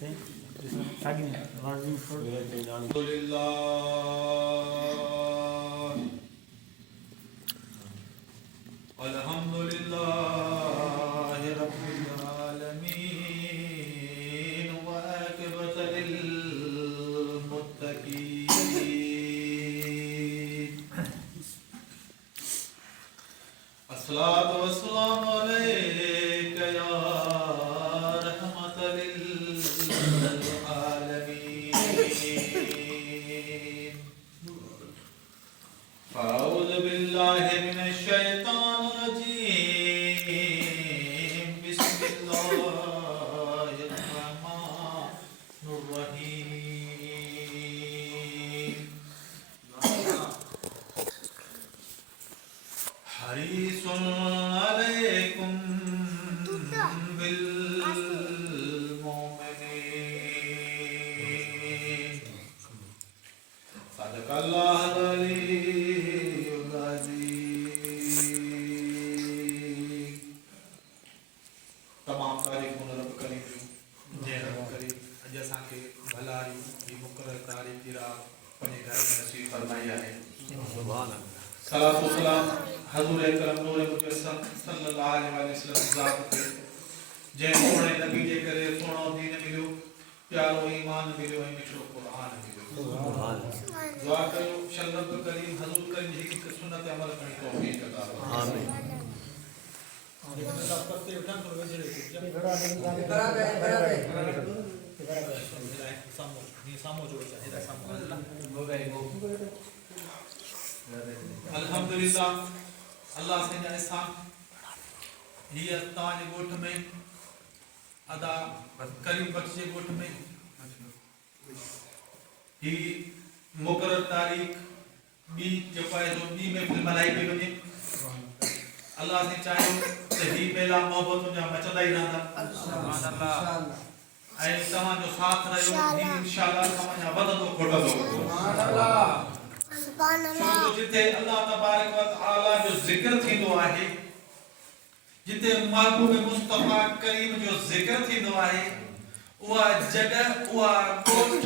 Sí, alguien, alguien for Alhamdulillah Rabbil Alameen wa aqibatul muttaqeen. As-salatu was-salamu alayka ya rahmatal alamin. A'udhu billahi minash shaitanir rajim. Bismillahir rahmanir rahim. Harisun alaykum bil mu'minin. Sadaqallahul aliyyul azim. तमाम तारीफ़ों रब करीम जय रब करीम जैसा कि भलाई भी मुकर्रर तारीफ़ की राह अपने घर में नसीब फरमाया है। सलातो सलाम हजूर करम नूर मुजस्सम सल्लल्लाहु अलैहि वसल्लम ज़ात पे जय सोने नबी जे करे सोनो दीन मिलो प्यारो ईमान मिलो ऐं मिठो कुरान मिलो। दुआ करो शरफ करीम हजूर करीम जी की सुन्नत अमल करने को तौफीक अता फरमाए। आमीन। अल्हम्दुलिल्लाह अल्लाह से जा एहसान ये ताज गोठ में अदा करीम बख्श जे गोठ में ही मुकर्रर तारीख बी जो पाए जो बी में फिल्म मनाई पे वने अल्लाह से चाहे त ही मेला मोहब्बत जा मचदा ही रहंदा सुभान अल्लाह ऐं तव्हां जो साथ रहियो ही इंशाअल्लाह तव्हां जा वधंदो खोटंदो सुभान अल्लाह सुभान अल्लाह। जिते अल्लाह तबारक व तआला जो जिक्र थींदो आहे जिते महबूब मुस्तफा करीम जो जिक्र थींदो आहे उहा जगह उहा कोठ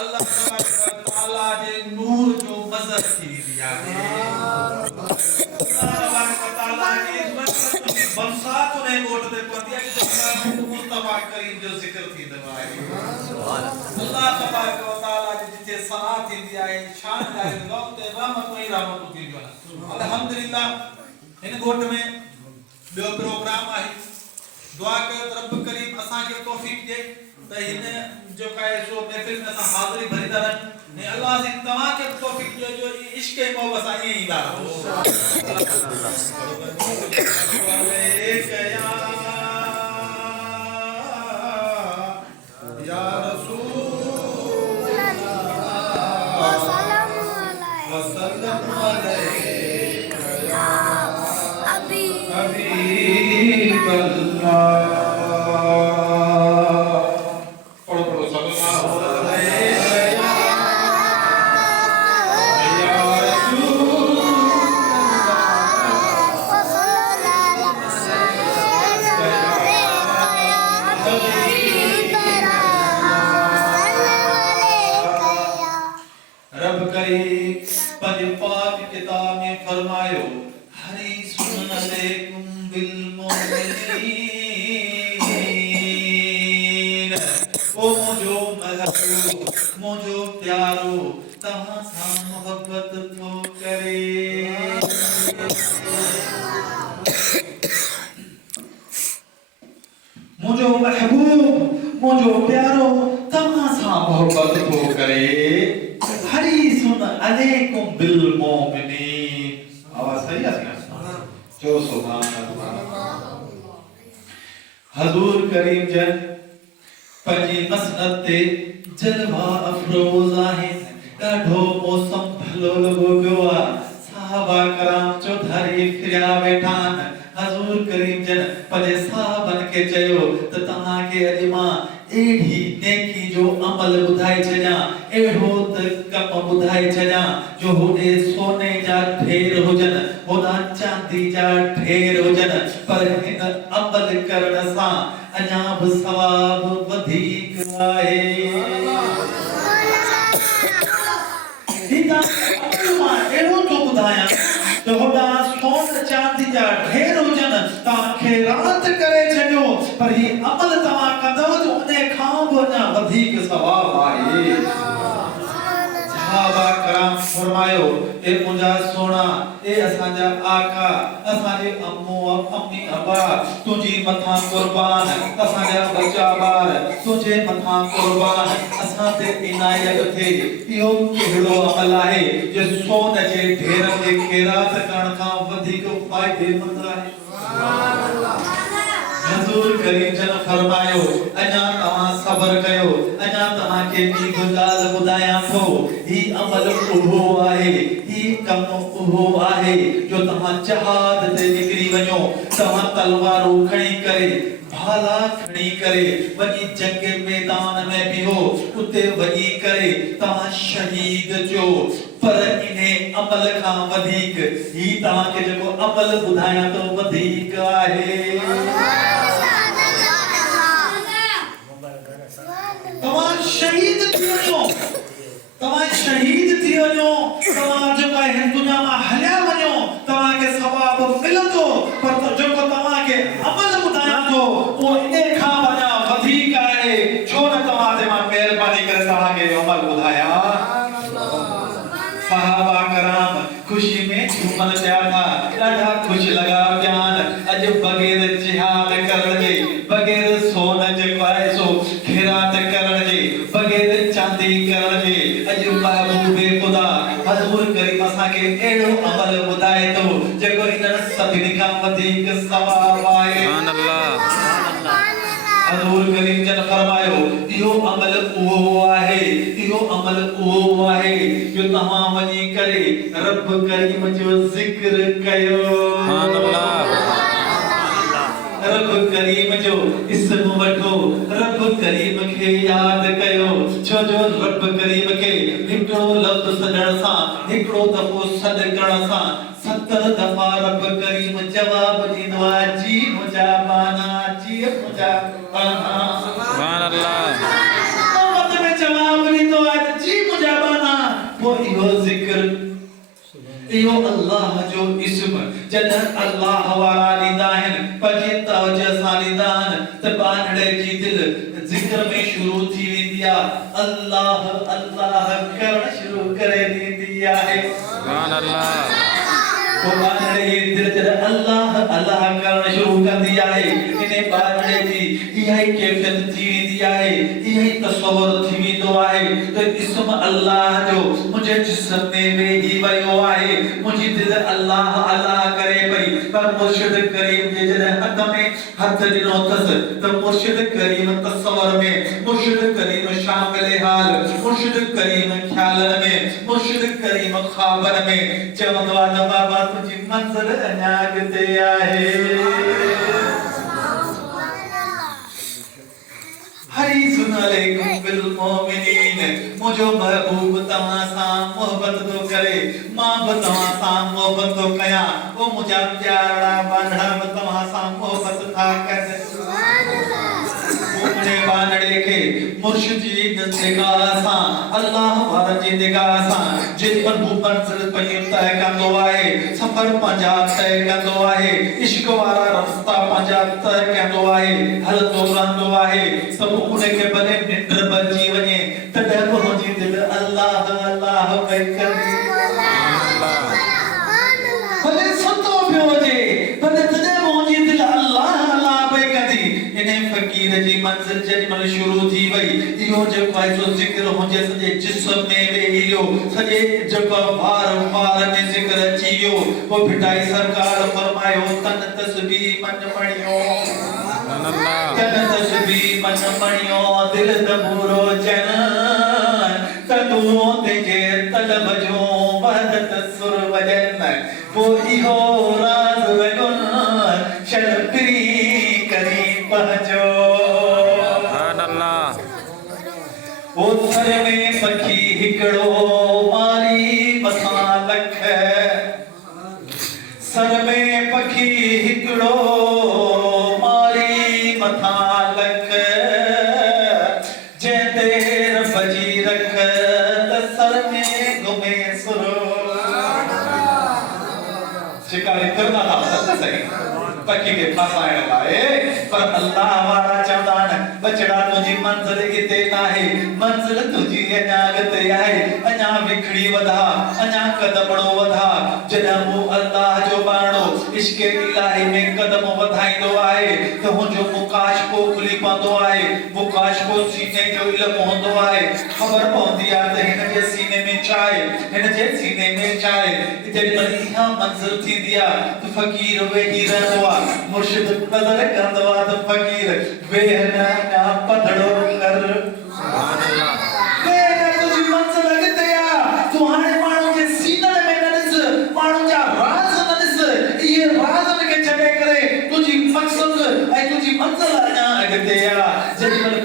अल्लाह तबारक व तआला जे नूर जो मज़र थींदी आहे। अल्लाह तबारक व तआला जी इज़्ज़त जी बरसात उन कोठ ते पवंदी आहे जिते महबूब मुस्तफा करीम जो जिक्र थींदो आहे। सुभान अल्लाह तबारक व तआला जी जिते सना थींदी आहे शान आहे लौते रहमत ई रहमत थींदी आहे। अल्हम्दुलिल्लाह इन कोठ में ॿियो प्रोग्राम आहे दुआ कयो त रब करीम असांखे तौफीक ॾे त हिन जो काए सो महफ़िल में असां हाज़िरी भरींदा रहूं ऐं अल्लाह से तव्हांखे तौफीक ॾियो जो इश्क़ ऐं मोहबत सां ईअं ईंदा रहो। या रसूल वसल्लम अलैका या हबीब अल्लाह। पढ़ो पढ़ो सल्लल्लाहु अलैका या रसूल रब करीम पंज पाक किताब में फरमायो हरीसुन अलैकुम बिल मुमिनीन ओ मुझो महबूब मुझो प्यारो तव्हां सां मोहब्बत थो करे। मुझो महबूब मुझो प्यारो तव्हां सां मोहब्बत थो करे। हरीसुन अलैकुम बिल मुमिनीन आवाज सही है जो सुभान अल्लाह। हजूर करीम जन पंजी मसनद ते जलवा अफरोज आहे ॾाढो मौसम भलो लॻो पियो आहे साहबा कराम चौधारी फिरिया वेठा आहिनि। हजूर करीम जन पंहिंजे साहबनि खे चयो त तव्हांखे अॼु मां एड़ी नेकी जो अमल बुधाई छजा एड़ो त कम बुधाई छजा जो होने सोने जा ढेर हुजन होना चांदी जा ढेर हुजन पर हिन अमल करण सा अञा बि सवाब वधीक आहे हितां मां अहिड़ो थो ॿुधायां त होॾा सोन चांदी जा ढेर हुजनि तव्हां ख़ैरात करे छॾियो पर ही अमल तव्हां कंदव त उन खां बि अञा वधीक सवाब आहे सहाबा कराम फरमायो ए मुंहिंजा सोना ए असांजा आका असांजे अम्मो अम्मी अबा तुंहिंजी मथां कुर्बान असांजा बच्चा ॿार तुंहिंजे मथां कुर्बान असां ते इनायत थिए इहो कहिड़ो अमल आहे जे सोन जे ढेर ते ख़ैरात करण खां वधीक फ़ाइदेमंद आहे हज़ूर करीम जन फरमायो अञा तव्हां सबर कयो अञा तव्हां खे ॿी ॻाल्हि ॿुधायां थो ही अमल उहो आहे ही कम उहो आहे जो तव्हां जहाद ते निकिरी वञो तव्हां तलवारूं खणी करे भाला खणी करे वञी जंग मैदान में बीहो उते वञी करे तव्हां शहीद थियो पर इने अमल खां वधीक ही तव्हां खे जेको अमल ॿुधायां थो वधीक आहे तव्हां शहीद थी वञो तव्हां शहीद थी वञो तव्हां जेको हिन दुनिया मां हलिया वञो तव्हां खे सवाब मिलंदो पर जेको तव्हां खे अमल ॿुधायां थो उहो इन खां अञा वधीक आहे छो न तव्हां ते मां महिरबानी करे तव्हां खे अमल ॿुधायां सहाबा कराम खुशी में झूमन पिया था ॾाढा खुश लॻा पिया अॼु बग़ैर जिहाद करण जे बग़ैर सोन जेको आहे सो ख़ैरात करण जे बग़ैर चांदी करण जे अॼु महबूबे ख़ुदा हज़ूर करीम असांखे अहिड़ो अमल ॿुधाए थो जेको इन्हनि सभिनी खां वधीक सवाब आहे हज़ूर करीम जन फरमायो इहो अमल उहो आहे जो तव्हां वञी करे रब करीम जो ज़िक्र कयो रब करीम जो इस्म वठो रब करीम खे याद कयो छो जो रब करीम खे हिकिड़ो लफ़्ज़ सॾण सां हिकिड़ो दफ़ो सॾ करण सां 70 दफ़ा रब करीम जवाब ॾींदो आहे जी मुंहिंजा बाना जी मुंहिंजा बाना सुभान अल्लाह मोहम्मद में जवाब ॾींदो आहे जी मुंहिंजा बाना पोइ इहो ज़िक्र इहो अल्लाह जो इस्म जॾहिं अल्लाह वारा ॾींदा आहिनि पंहिंजी तवजह सां ॾींदा आहिनि त बानड़े जी दिलि ज़िक्र में शुरू थी वेंदी आहे अल्लाह अल्लाह करण शुरू करे ॾींदी आहे सुभान अल्लाह वो बानड़े जी दिलि जॾहिं अल्लाह अल्लाह करण शुरू कंदी आहे इन बानड़े जी इहा ई कैफ़ियत थी वेंदी आहे इहा ई तसव्वुर थी वेंदो आहे त इस्म अल्लाह जो मुंहिंजे जिस्म में वेही वियो आहे मुंहिंजी दिलि अल्लाह अल्लाह करे पई पर मुर्शिद करीम जे जॾहिं हथ में हथ ॾिनो अथसि त मुर्शिद करीम तसव्वुर में मुर्शिद करीम शामिल हाल मुर्शिद करीम ख्यालन में मुर्शिद करीम ख्वाबन में चवंदो आहे बाबा तुंहिंजी मंज़िल अञा अॻिते आहे हरीसुन अलैकुम बिल मोमिनीन मुझो महबूब तव्हां सां मोहब्बत थो करे मां बि तव्हां सां मोहब्बत थो कयां ओ मुंहिंजा प्यारा बांधड़ा बि तव्हां सां मोहब्बत था कनि मुंहिंजे बांधड़े खे मुर्शिद जी निगाह सां अल्लाह वारनि जी निगाह सां जेॾी महिल हू मंज़िल पंहिंजी तय कंदो आहे सफ़र पंहिंजा तय कंदो आहे इश्क वारा रस्ता पंहिंजा तय कंदो आहे हलंदो रहंदो आहे त उनखे भले निंड बची वञे तॾहिं बि मुंहिंजी दिलि अल्लाह अल्लाह पई करे भले सुतो पियो हुजे भले तॾहिं बि मुंहिंजी दिलि अल्लाह अल्लाह पई कंदी इन फ़क़ीर जी मंज़िल जेॾी महिल शुरू थी वई इहो जेको आहे सो ज़िक्र मुंहिंजे सॼे जिस्म में वेही वियो सॼे जेको वार में ज़िक्र अची वियो पोइ भिटाई सरकार फरमायो तन तस्बीह मन मणियो तन तस्बीह मन मणियो दिल दबूरो जन तनू तेजे तलब जो वहदत सुर वजन पोइ इहो राज़ वगुन शलकरी करी पहुंचो सुभान अल्लाह ओ सर में पखी हिकड़ो मारी मथा लख सर में पखी हिकड़ो मारी मथा बचड़ा तुझी मंजिल इते नाहे मंजिल तुझी अनागते आहे अना विखड़ी वधा अना कदमड़ो वधा जॾहिं वो अल्लाह जो बाणो इश्क इलाही में कदम वधाईंदो आहे त हुनजो मुकाश को खुली पवंदो आहे मुकाश को सीने जो इल्म हूंदो आहे ख़बर पवंदी आहे त हिन जे सीने में छा आहे हिन जे सीने में छा आहे जेॾीमहिल इहा मंजिल थींदी आहे त फ़क़ीर वेही रहंदो आहे मुर्शिद नज़र कंदो आहे त फ़क़ीर वेह न पधड़ो कर सुभान अल्लाह वेह तुझी मंजिल अॻिते आहे तूं हाणे माण्हू जे सीननि में न ॾिस माण्हू जा राज़ न ॾिस इहे राज़नि खे छॾे करे तुझी मक़सद ऐं तुझी मंजिल अञा अॻिते आहे जेॾीमहिल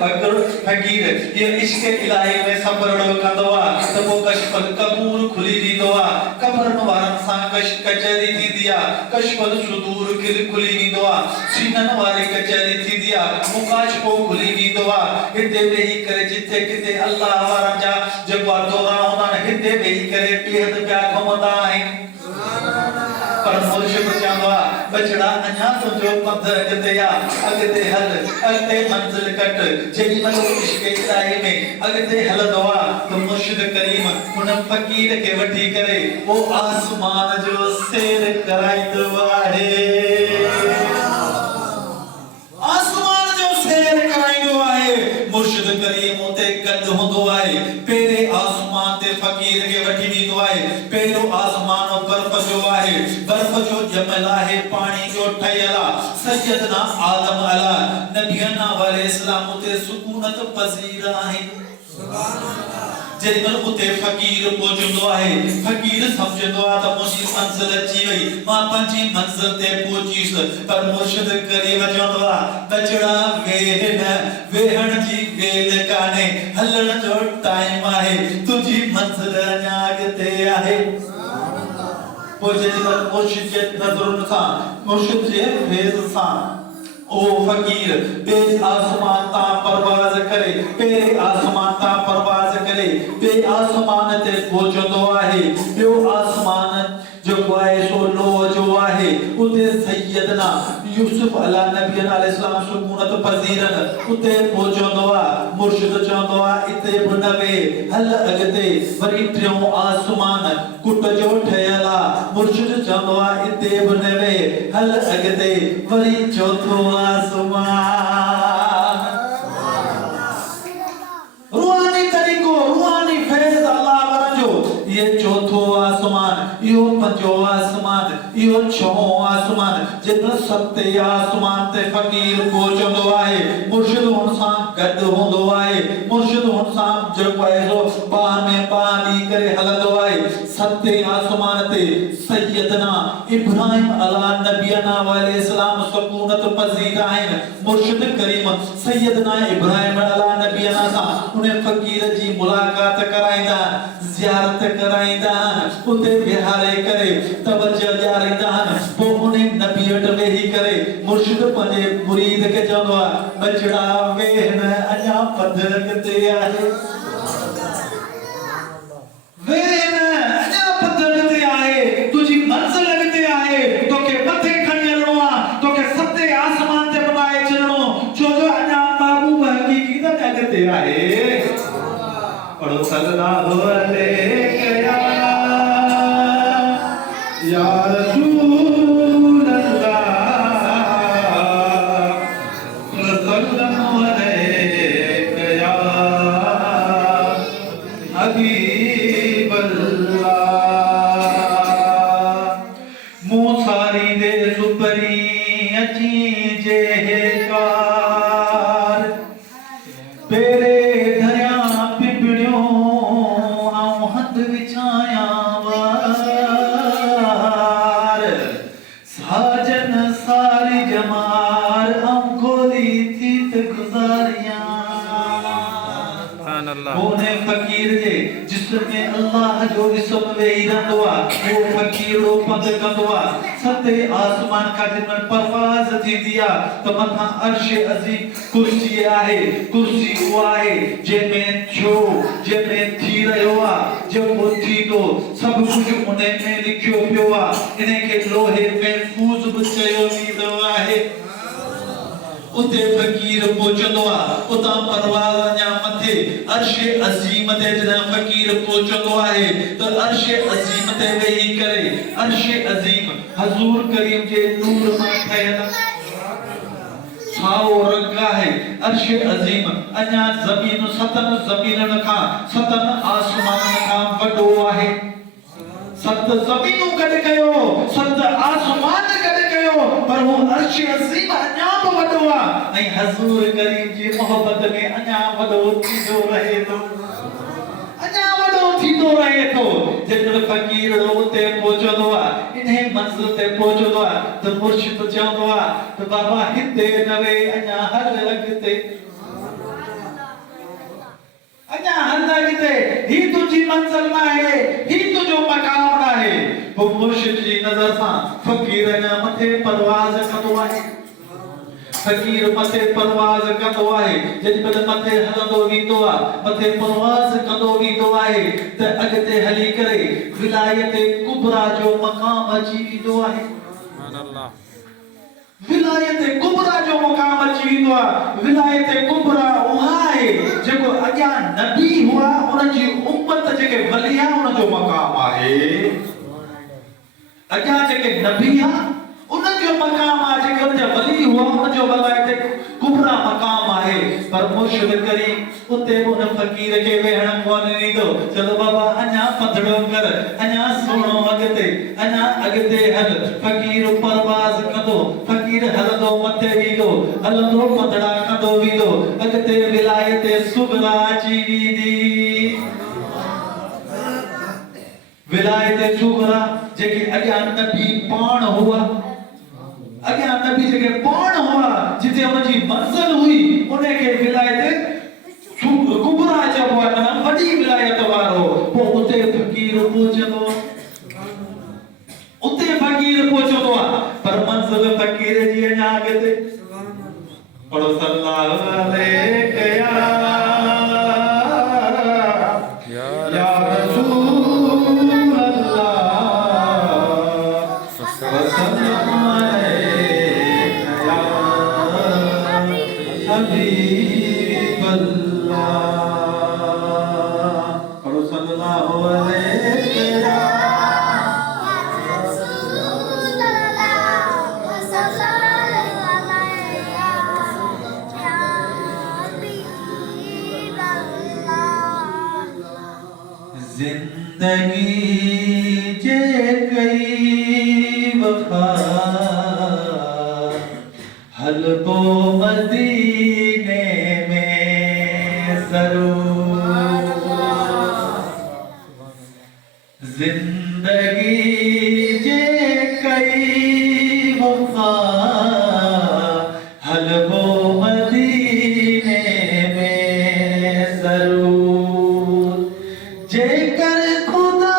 फ़क़ीर इहे इश्क इलाही में सफ़र कंदो आहे त पोइ कशफल कबूर खुली वेंदो आहे क़बरनि वारनि सां कचहरी थींदी आहे कशफल सुदूर खुली वेंदो आहे सीननि वारी कचहरी थींदी आहे मुकाश को खुली वेंदो आहे हिते वेही करे जिथे किथे अल्लाह वारनि जा जेको दौरा हूंदा आहिनि हिते वेही करे बेहद पिया घुमंदा आहिनि पर मुर्शिद चवंदो आहे बचड़ा अञा तुंहिंजो पंध अॻिते आहे अॻिते हल अॻिते मंजिल कट जेॾीमहिल इश्क इलाही में अॻिते हलंदो आहे त मुर्शिद करीम हुन फ़क़ीर खे वठी करे वो आसमान जो सैर कराईंदो आहे आसमान जो सैर कराईंदो आहे मुर्शिद करीम उते गॾु हूंदो आहे पहिरें आसमान ते फ़क़ीर खे वठी वेंदो आहे पहिरियों आसमान बर्फ़ जो आहे बर्फ़ जो ॼमियल आहे पाणी जो ठहियल आहे सैयदना आदम अला नबियना अलैहिस्सलाम उते सुकूनत पज़ीर आहिनि सुभान अल्लाह जेॾीमहिल उते फ़क़ीर पहुचंदो आहे फ़क़ीर सम्झंदो आहे त मुंहिंजी मंज़िल अची वई मां पंहिंजी मंज़िल ते पहुचीसि पर मुर्शिद करीम चवंदो आहे बचड़ा वेह न वेहण जी वेल कान्हे हलण जो टाइम आहे तुंहिंजी मंज़िल अञा अॻिते आहे पोइ जेॾीमहिल मुर्शिद जे नज़रुनि सां मुर्शिद जे फैज़ सां ओ फ़क़ीर बे आसमान ता परवाज़ करे पहिरें आसमान ता परवाज़ करे बे आसमान ते पहुचंदो आहे ॿियो आसमान जेको आहे सो लोह जो आहे उते सैयदना यूसुफ अला नबी अलैहिस्सलाम सुकूनत पज़ीरन उते पहुचंदो आहे मुर्शिद चवंदो आहे इते बि न वेह हल अॻिते वरी टियों आसमान कुट जो ठहियल आहे मुर्शिद चवंदो आहे इते बि न वेह हल अॻिते वरी चौथो आसमान रूहानी तरीक़ो रूहानी फैज़ अल्लाह वारनि जो ये चौथो आसमान इहो पंजो आसमान इहो छहों आसमान जेॾीमहिल सते आसमान ते फ़क़ीर पहुचंदो आहे मुर्शिद हुन सां गॾु हूंदो आहे मुर्शिद हुन सां जेको आहे सो बाह में बाह ॾेई करे हलंदो आहे सते आसमान ते सैयदना इब्राहिम अला नबियना अलैहिस्सलाम सुकूनत पज़ीर आहिनि मुर्शिद करीम सैयदना इब्राहिम अला नबियना सां उन फ़क़ीर जी मुलाक़ात कराईंदा ज़ियारत कराईंदा उते विहारे करे तवज्जो ॾियारींदा पोइ उन नबी वटि वेही करे मुर्शिद पंहिंजे मुरीद खे चवंदो आहे बचड़ा वेह न अञा पंध अॻिते आहे वेह न अञा पंध अॻिते आहे तुंहिंजी मंज़िल अॻिते आहे तोखे मथे खणी हलणो आहे तोखे सते आसमान ते बनाए छॾणो छो जो अञा महबूब हक़ीक़ी त अॻिते आहे पढ़ो सल्लल्लाहु अलैहि या रसूल अल्लाह सल्लल्लाहु अलैहि या हबीब अल्लाह मूसारी दे सुपरी अची जे कार पेरे धरिया पिबड़ियो आऊं हथ विछाया वार साजन सारी जमार आऊं खोली थी त गुज़ारियां होने फ़क़ीर जे जिस्म में अल्लाह जो इस्म वेही रहंदो आहे वो फ़क़ीर रो पंध कंदो आहे सते आसमान खां जेमल परवाज़ थींदी आहे त मथां अर्श अज़ीम कुर्सी आहे कुर्सी उहा आहे जंहिंमें थियो जंहिंमें थी रहियो आहे जेको थींदो सभु कुझु उन में लिखियो पियो आहे इन खे लोहे महफूज़ बि चयो वेंदो आहे उते फकीर पहुचंदो आहे उतां परवाज़ अञा मथे अर्श अज़ीम ते जॾहिं फकीर पहुचंदो आहे त अर्श अज़ीम ते वेही करे अर्श अज़ीम हज़ूर करीम जे नूर मां ठहियल साओ रंग आहे अर्श अज़ीम अञा ज़मीन सतन ज़मीननि खां सतन आसमाननि खां वॾो आहे सत ज़मीनूं गॾु कयो सत आसमान गॾु कयो पर वो अर्श अज़ीम अञा बि वॾो आहे ऐं हज़ूर करीम जी मोहबत में अञा वॾो थींदो रहे थो अञा वॾो थींदो रहे थो जेॾो फ़क़ीर उते पहुचंदो आहे इन मंज़िल ते पहुचंदो आहे त मुर्शिद चवंदो आहे त बाबा हिते न वेह अञा हल अॻिते अञा हल अॻिते ही तुंहिंजी मंज़िल न आहे ही तुंहिंजो मक़ाम न आहे वो मुर्शिद जी नज़र सां फ़क़ीर अञा मथे परवाज़ कंदो आहे फकीर मथे परवाज़ कंदो आहे जेॾीमहिल मथे हलंदो वेंदो आहे मथे परवाज़ कंदो वेंदो आहे त अॻिते हली करे विलायत कुबरा जो मक़ाम अची वेंदो आहे विलायत कुबरा जो मक़ाम अची वेंदो आहे विलायत कुबरा उहा आहे जेको अॻियां नबी हुआ उन जी उम्मत जेके वली आहे उन जो मक़ाम आहे अॻियां जेके नबी आहे उन जो मक़ाम आहे जेके उन जा वली हुआ उन जो विलायत कुबरा मक़ाम आहे पर मुर्शिद करीम उते उन फ़क़ीर खे वेहण कोन ॾींदो चलो बाबा अञा पधड़ो कर अञा सुणो अॻिते हल फ़क़ीर परवाज़ कंदो फ़क़ीर हलंदो मथे वेंदो हलंदो पधड़ा कंदो वेंदो अॻिते विलायत सुगरा अची वेंदी विलायत सुगरा जेके अॻियां नबी पाण हुआ अॻियां नबी जेके पाण हुआ जिते उनजी मंज़िल हुई उनखे विलायत कुबरा चइबो आहे माना वॾी विलायत वारो पोइ उते फ़क़ीर पहुचंदो आहे पर मंज़िल फ़क़ीर जी अञा अॻिते पढ़ो सल्लल्लाहु अलैहि या रसूल जिंदगी जे कई वफा हलबो मदीने में जरूर जिंदगी जे कई वफा हलबो मदीने में जरूर जेकर खुदा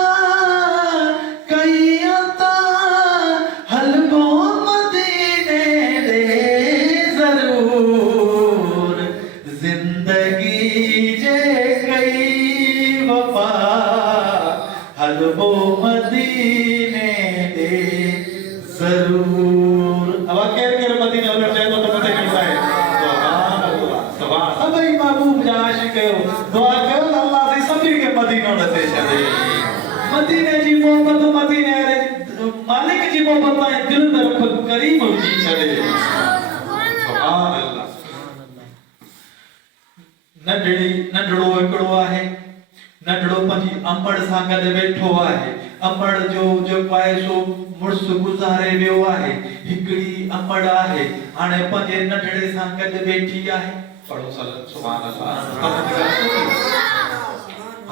कई अता हलबो मदीने दे जरूर जिंदगी जे कई वफा हलबो मदीने दे जरूर अब केर मदीने वञण चाहे तो मथे कींदा है सुभान अल्लाह सुभान सभई महबूब जा आशिक दुआ कयो अल्लाह से सभी के मदीनो लते छे मदीने जी मोहब्बत मदीने मालिक जी मोहब्बत में दिल में रख करीब हुई छे सुभान अल्लाह नंढड़ो हिकिड़ो आहे नंढड़ो पंहिंजी अंबड़ सां गॾु वेठो आहे अंबड़ जो जेको आहे सो मुड़ुस गुज़ारे वियो आहे हिकिड़ी अंबड़ आहे हाणे पंहिंजे नंढड़े सां गॾु वेठी आहे पढ़ो सुभान अल्लाह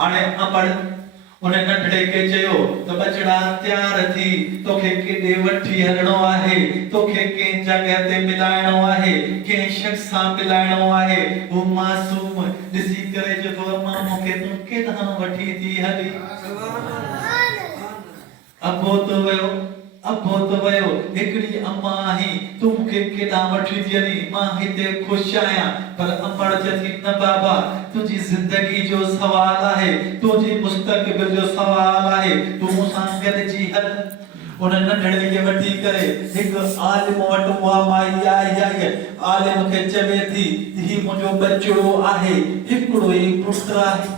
हाणे अंबड़ उन नंढड़े खे चयो त बचड़ा तैयार थी तोखे केॾे वठी हलणो आहे तोखे कंहिं जॻह ते मिलाइणो आहे कंहिं शख़्स सां मिलाइणो आहे हू मासूम ॾिसी करे चयो मां मूंखे तूं केॾां वठी थी हली अबो तो वयो हिकिड़ी अम्मा आही तूं मूंखे केॾां वठी थी हली मां हिते ख़ुशि आहियां पर अंबड़ चई न बाबा तुंहिंजी ज़िंदगी जो सवाल आहे तुंहिंजी मुस्तक़बिल जो सवाल आहे तूं मूंसां गॾिजी हल उन नंढड़े खे वठी करे हिकु आलिम वटि उहा माई आई आलिम खे चवे थी ही मुंहिंजो बचड़ो आहे, हिकिड़ो ई पुटु आहे,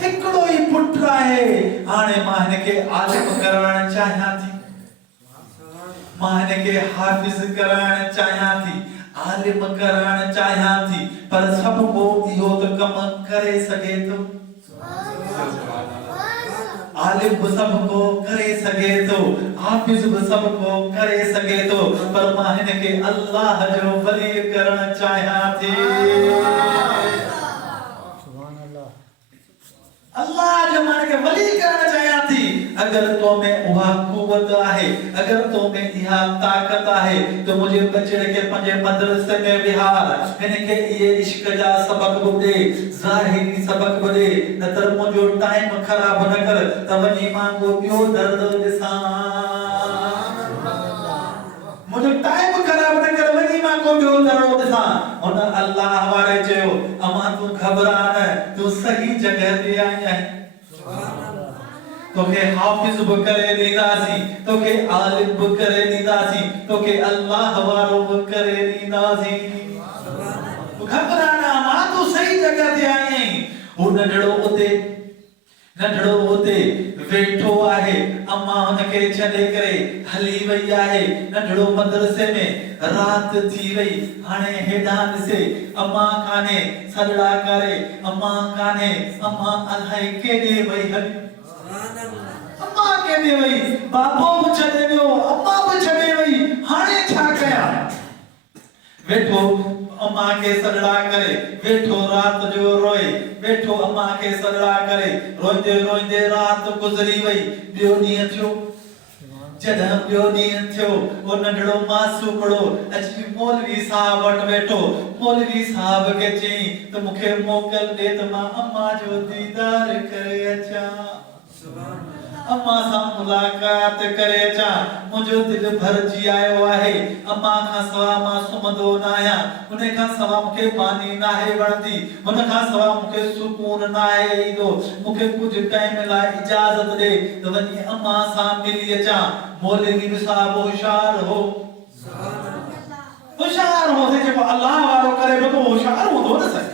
हिकिड़ो ई पुटु आहे। हाणे मां हिनखे आलिम कराइण चाहियां थी, मां हिनखे हाफ़िज़ कराइण चाहियां थी, आलिम कराइण चाहियां थी, पर सभु को इहो त कमु करे सघे थो। आलिम भी सब को करे सके तो, हाफिज भी सब को करे सके तो, पर मां हिनखे अल्लाह जो वली करण चाहियां थी। अल्लाह जो मां हिनखे वली करण चाहियां थी। अगर तो में उहा कुवत आहे, अगर तो में इहा ताकत आहे तो मुझे बचड़े के पंजे मदरसे में बिहार हिनखे ये इश्क जा सबक बुदे, ज़ाहिरी सबक बुदे, नतर मुझो टाइम खराब न कर त वनी मांगो बियो दर्द दिसां। मुझो टाइम खराब न कर वनी मांगो बियो दर्द दिसां। उन अल्लाह वारे चयो अमा तू घबरा न, तू सही जगह ते आई है। तोखे हाफिज भी करे दीदासी, तोखे आलिम भी करे दीदासी, तोखे अल्लाह वारो भी करे दीदासी। घबराना मां तू सही जगह ते आई है। वो नंढड़ो उते वेठो आहे, अम्मा हुनखे छॾे करे हली वई आहे। नंढड़ो मदरसे में रात थी वई, हाणे हेॾां ॾिसे अम्मा काने, सॾड़ा करे अम्मा काने, अम्मा अलाए केॾे वई हली। अम्मा केॾे वई, बाबो बि छॾे वियो, अम्मा बि छॾे वई, हाणे छा कयां? वेठो अम्मा के सॾड़ा करे, वेठो रात जो रोए, वेठो अम्मा के सॾड़ा करे, रोईंदे रोईंदे रात गुज़री वई। ॿियो ॾींहुं थियो, जॾहिं ॿियो ॾींहुं थियो, वो नंढड़ो मासूमड़ो अची मौलवी साहब वटि वेठो। मौलवी साहब खे चई त मूंखे मोकल ॾे त मां अम्मा जो दीदार करे अचां, अम्मा सां मुलाकात करे अचां। मुंहिंजो दिलि भरजी आयो आहे, अम्मा खां सवा मां सुम्हंदो न आहियां, उन खां सवा मूंखे मानी नाहे वणंदी, उन खां सवा मूंखे सुकून नाहे ईंदो। मूंखे कुझु टाइम लाइ इजाज़त ॾे त वञी अम्मा सां मिली अचां। मौलवी साहब होशियार हो, होशियार हो, जेको अल्लाह वारो करे तो होशियार हूंदो न साईं।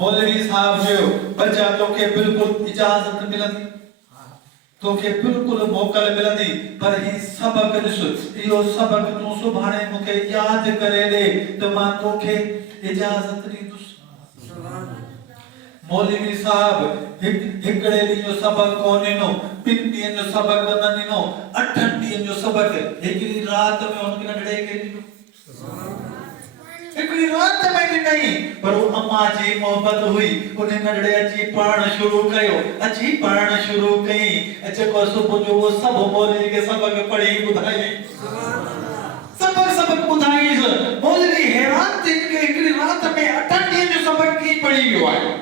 मौलवी साहब चयो बच्चा तोखे बिल्कुलु इजाज़त मिलंदी, तोखे बिल्कुलु मोकल मिलंदी, पर ही सबक ॾिस, इहो सबक तूं सुभाणे मूंखे यादि करे ॾे त मां तोखे इजाज़त ॾींदुसि। मौलवी साहब हिकिड़े ॾींहं जो सबक कोन ॾिनो, ॿिनि ॾींहंनि जो सबक न ॾिनो, 8 ॾींहंनि जो सबक हिकिड़ी रात में हुन नंढड़े खे ॾिनो। हिकिड़ी रात में ॾिनई, पर अम्मा जी मोहबत हुई। उन नंढड़े अची पढ़ण शुरू कयो, अची पढ़ण शुरू कई। जेको सुबुह जो वो सभु मौलवी खे सबक पढ़ी ॿुधाई, सबक ॿुधाईसि। मौलवी हैरान थी कि हिकिड़ी रात में 8 ॾींहंनि जो सबक कीअं पढ़ी वियो आहे।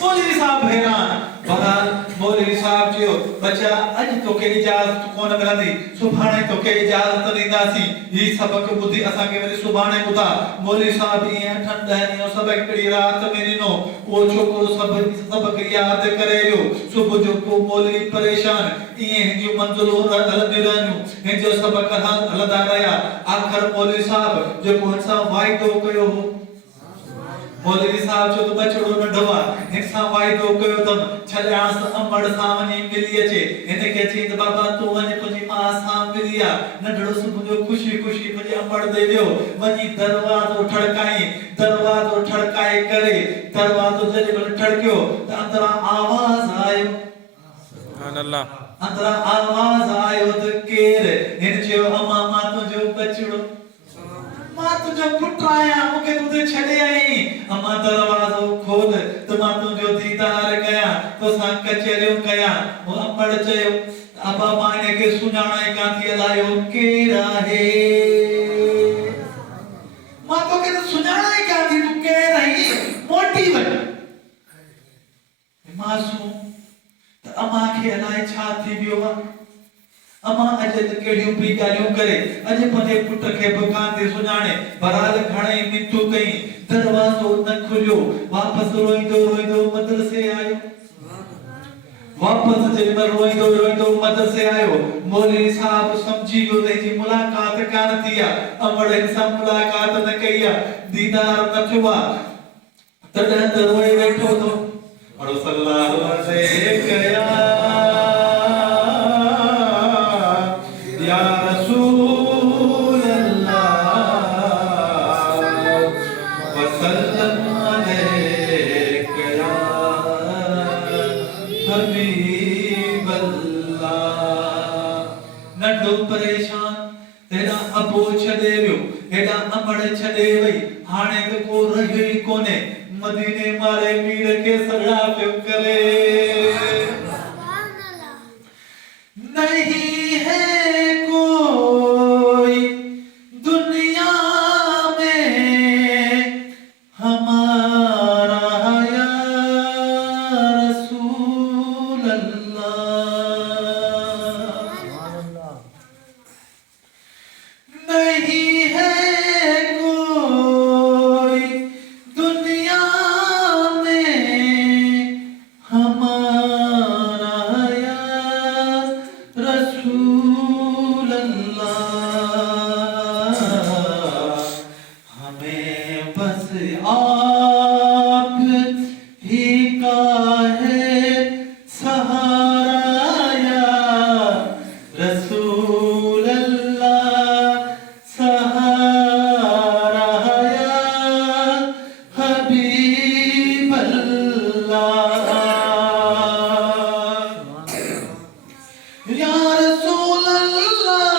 मौलवी साहब हैरान। बहरहाल मौलवी साहब चयो बच्चा अॼु तोखे इजाज़त कोन मिलंदी, सुभाणे तोखे इजाज़त ॾींदासीं। ही सबक ॿुधी असांखे वरी सुभाणे ॿुधा। मौलवी साहब ईअं 8-10 ॾींहं सबक हिकिड़ी रात में ॾिनो। उहो छोकिरो सबक यादि करे वियो। सुबुह जो पोइ मौलवी परेशान, ईअं हिनजूं मंज़िलूं हलंदियूं रहियूं, हिनजो सबक हलंदा रहिया। आख़िर मौलवी साहब जेको हिन सां वाइदो कयो हो, मौलवी साहब जो तो बचड़ो नंढो आहे, हिन सां वाइदो कयो अथमि छॾियांसि अमड़ सां वञी मिली अचे। हिनखे चई त बाबा तूं वञ तुंहिंजी मां सां मिली आ। नंढड़ो सुबुह जो ख़ुशी ख़ुशी पंहिंजे अमड़ ॾे वियो, वञी दरवाज़ो ठड़काई। दरवाज़ो ठड़काए करे दरवाज़ो जॾहिं महिल ठड़कियो त अंदरां आवाज़ आयो, अंदरां आवाज़ आयो त केरु? हिन चयो अम्मा मां तुंहिंजो बचड़ो, मां तुझो पुट आया, मूंखे तुझे छॾे आई। अम्मा दरवाज़ो खोल त मां तुंहिंजो दीदार कयां, तोसां कचहरियूं कयां। वो अम्मड़ चयो अबा मां हिनखे सुञाणे कान थी, अलायो केरु आहे? मां तोखे त सुञाणे कान थी, तूं केरु आहीं? मोटी वञ। मासूम त अम्मा खे अलाए छा थी वियो आहे। अम्मा अॼु कहिड़ियूं बि ॻाल्हियूं करे, अॼु पंहिंजे पुट खे बि कान थी सुञाणे। बहरहाल घणेई मिनतूं कई, दरवाज़ो न खुलियो। वापसि रोईंदो रोईंदो मदरसे आयो। वापस जे में रोइंदो रोइंदो मदद से आयो मौलवी साहब समझी वियो त जी मुलाकात कान थी आ अमड़ सां मुलाकात न कई आ दीदार न थियो आ तॾहिं त रोए वेठो तो और सल्लल्लाहु अलैहि या रसूल अल्लाह वसल्लम अलैका या हबीब अल्लाह नंढो परेशान तेरा अबो छॾे वियो हेॾा अमड़ छॾे वई हाणे त को रहियो ई कोन्हे मदीने मारे मीर के सड़ा पियो करे नहीं है कोई दुनिया में हमारा या रसूल अल्लाह नहीं है कोई दुनिया में हमारा या रसूल अल्लाह हमें बस आप ही का है सहारा या रसूल अल्लाह सहारा या हबीब अल्लाह या रसूल अल्लाह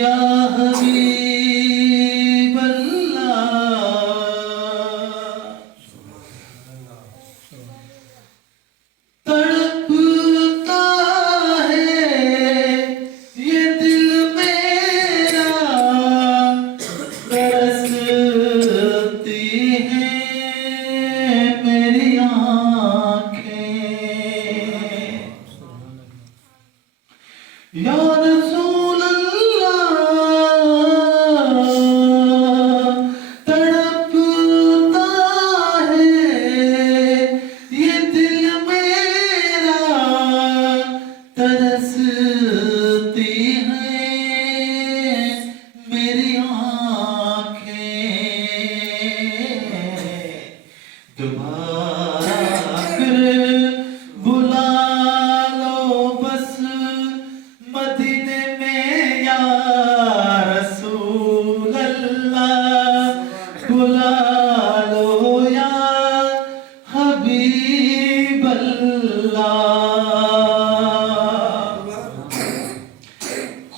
या हबीब अल्लाह तड़पता है ये दिल मेरा तरसती हैं मेरी आँखें या रसूल अल्लाह तड़पता है ये दिल मेरा तरसती हैं मेरी आँखें दोबारा फिर बुला लो बस मदीने में या रसूल अल्लाह बुला लो या हबीब अल्लाह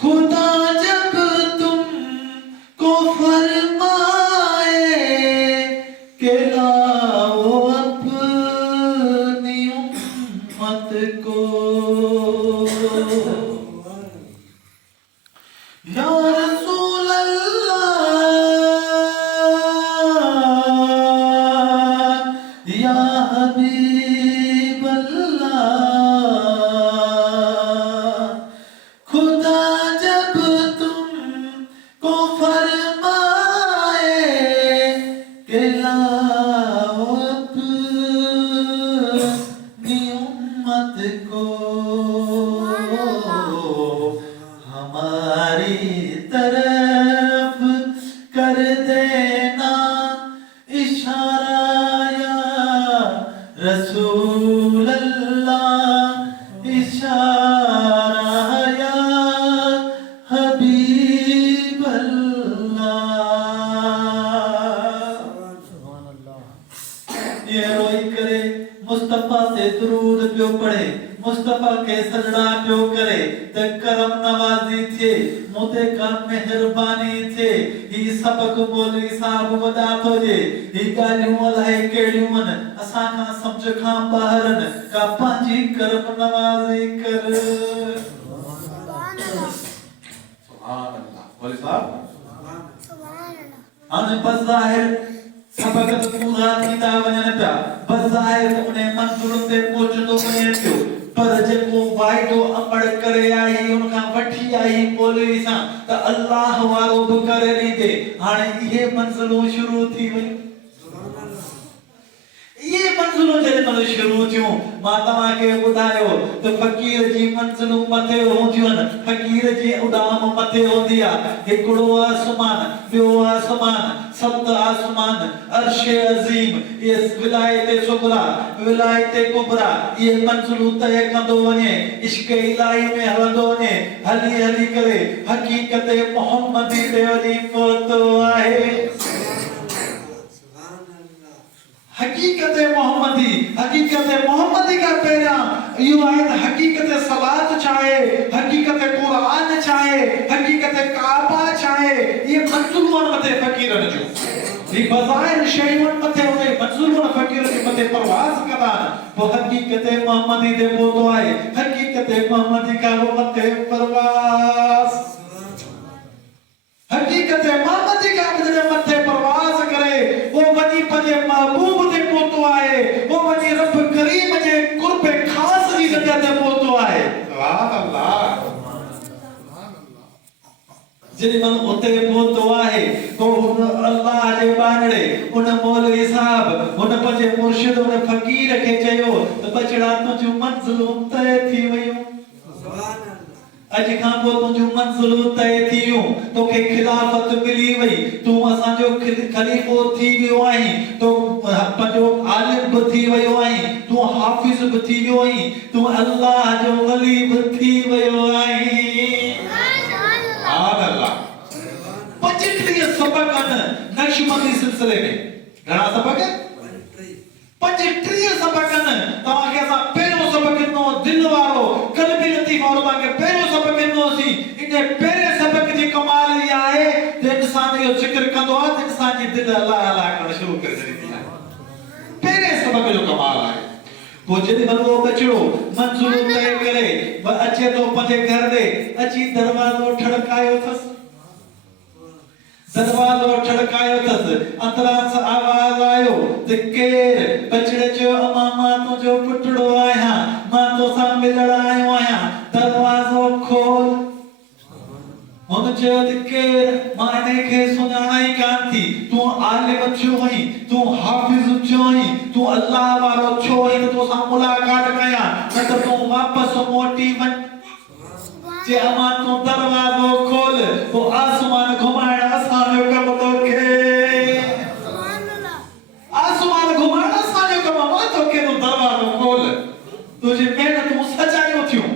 खुदा जब तुमको फरमाए के लाओ अपनी उम्मत को या रसूल अल्लाह या हबीब अल्लाह खुदा जब तुमको फरमाए के लाओ अपनी उम्मत को हमारी तरफ कर देना इशारा या रसूल अल्लाह इशारा या हबीब अल्लाह ये रोई करे मुस्तफा से दुरूद पियो पढ़े मुस्तफा के सजड़ा पियो करे त करम नवाजी थे मोते का मेहरबानी थे ही सबक मौलवी साहब वदा तो जे ही गालियों अलाए केड़ियों मन असा का समझ खां बाहरन का पांजी करम नवाजी कर सुभान अल्लाह मौलवी साहब अन बज़ाहिर सबक पूरा थींदा वञनि पिया बज़ाहिर उन्हें मंज़ूर ते पहुचंदो वञे पियो पर जेको वाइदो अमड़ करे आई उनखां वठी आई मौलवी सां त अल्लाह वारो बि करे ॾींदे हाणे इहे मंज़िलूं शुरू थी वयूं मंज़िलूं जॾहिं महिल शुरू थियूं मां तव्हांखे ॿुधायो त फ़क़ीर जी मंज़िलूं मथे हूंदियूं आहिनि फ़क़ीर जी उॾाम मथे हूंदी आहे हिकिड़ो आसमान ॿियो आसमान सत आसमान अर्श अज़ीम ये विलायत सुगरा विलायत कुबरा ये मंज़िलूं तय कंदो वञे इश्क इलाही में हलंदो वञे हली हली करे हक़ीक़त मोहम्मदी ते वञी पहुतो आहे हकीकत मोहम्मदी का पैरा यो है हकीकत सलात चाहे हकीकत कुरान चाहे हकीकत काबा चाहे ये मंज़ूर मते फकीरन जो ये बज़ाहिर शैवन मते उन्हें मंज़ूर फकीर के मते परवाज़ कदा वो हकीकत मोहम्मदी दे पोतो है हकीकत मोहम्मदी का वो मते परवाज़ हकीकत मोहम्मदी का मते परवाज़ करे वो वनी पजे महबूब दे पोतो आए वो वनी रब करीम जे कुर्ब खास जी जगह ते पोतो आए सुभान अल्लाह जॾहिं मन उते पोतो आहे को अल्लाह जे बानड़े उन मौलवी साहब उन पंहिंजे मुर्शिद उन फ़कीर खे चयो त बचड़ा तुंहिंजूं मंज़िलूं तय थी वयूं अज खां पोइ तुंहिंजूं मंज़िलूं तय थियूं तोखे खिलाफ़त मिली वई तूं असांजो खलीफ़ो थी वियो आहीं तो पंहिंजो आलिम बि थी वियो आहीं तूं हाफ़िज़ बि थी वियो आहीं तूं अल्लाह जो वली बि थी वियो आहीं सुभान अल्लाह 35 सबक़ आहिनि नक्शबंदी सिलसिले में घणा सबक़ 35 सबक़ आहिनि तव्हांखे असां पहिरियों सबक़ ॾिनो दिलि वारो क़ल्बी लतीफ़ वारो तव्हांखे पहिरियों सबक़ ॾिनोसीं इन पहिरें सबक़ जी कमाल इहा आहे त इंसान इहो ज़िक्र कंदो आहे त इंसान जी दिलि अलाह अलाह करणु शुरू करे छॾींदी आहे पहिरें सबक़ जो कमाल आहे पोइ जॾहिं महिल उहो बचिड़ो मंज़ूर तय करे अचे थो पंहिंजे घर ॾे अची दरवाज़ो ठड़कायो अथसि दरवाज़ो ठड़कायो अथसि अंदरां सां आवाज़ आयो त केरु बचिड़े चयो अमां मां तुंहिंजो पुटड़ो आहियां मां तोसां मिलण आयो आहियां दरवाज़ो खोल हुन चयो त केरु मां इन खे सुञाणा ई कान थी तूं आलिम थियो आहीं तूं हाफ़िज़ थियो आहीं तूं अल्लाह वारो थियो आहीं त तोसां मुलाक़ात कयां न त तूं वापसि मोटी वञ जे अमां तूं दरवाज़ो खोल वो आसमान घुमाइण असांजो कमु तोखे आसमान घुमाइण असांजो कमु मां तोखे तूं दरवाज़ो खोल तुंहिंजी महिनतूं सचायूं थियूं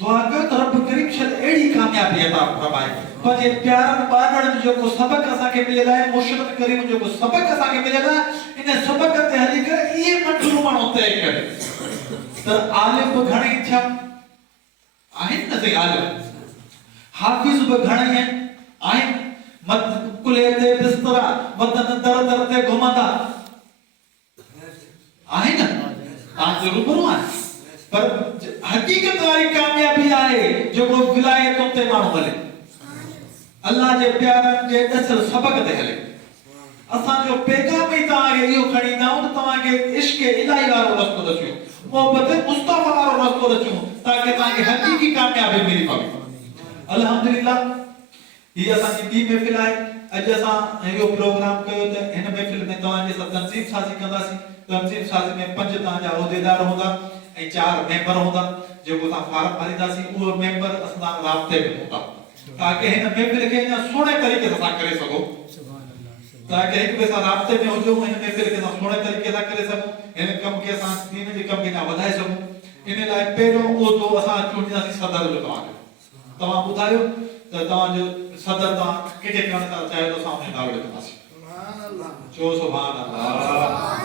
दुआ कयो त रब करीम शल अहिड़ी कामयाबी अता फरमाए पंहिंजे प्यारनि ॿारनि जो जेको सबक़ असांखे मिलियल आहे मुर्शिद करीम जो जेको सबक़ असांखे मिलियल आहे इन सबक़ ते हली करे इहे मंज़िलूं माण्हू तय करे त आलिम बि घणेई थिया आहिनि न सही आलिम हाफ़िज़ बि घणेई आहिनि मत कुल्हे ते बिस्तरा वतन दर दर ते घुमंदा आहिनि न तव्हां रूबरू आहिनि पर हकीकत वारी कामयाबी आहे जेको विलायतुनि ते माण्हू हले अल्लाह जे प्यारनि जे ॾसल सबक़ ते हले असांजो पैगाम ई तव्हांखे इहो खणी ईंदा आहियूं त तव्हांखे इश्क इलाही वारो रस्तो दसियो मोहब्बत मुस्तफ़ा वारो रस्तो दसियो ताकि तव्हांखे हक़ीक़ी कामयाबी मिली पवे अल्हम्दुलिल्लाह ही असांजी ॿी महफ़िल आहे अॼु असां इहो प्रोग्राम कयो त हिन महफ़िल में तव्हांजे सां तनज़ीम साज़ी कंदासीं तनज़ीम साज़ी में 5 तव्हांजा उहिदेदार हूंदा ऐं 4 मेंबर हूंदा जेको तव्हां फारम भरींदासीं उहो मेंबर असां राब्ते में हूंदा ताकि हिन महफ़िल खे अञा सुहिणे तरीक़े सां करे सघो ताकि हिक ॿिए सां राब्ते में हुजो हिन महफ़िल खे असां सुहिणे तरीक़े सां करे सघूं हिन कम खे असां दीन जे कम खे अञा वधाए सघूं इन लाइ पहिरियों उहिदो असां चूंडींदासीं सदर जो तव्हां ॿुधायो त तव्हांजो सदर तव्हां किथे करणु था चाहियो त असां हुन नाले ॾींदासीं सुभान अल्लाह चओ सुभान अल्लाह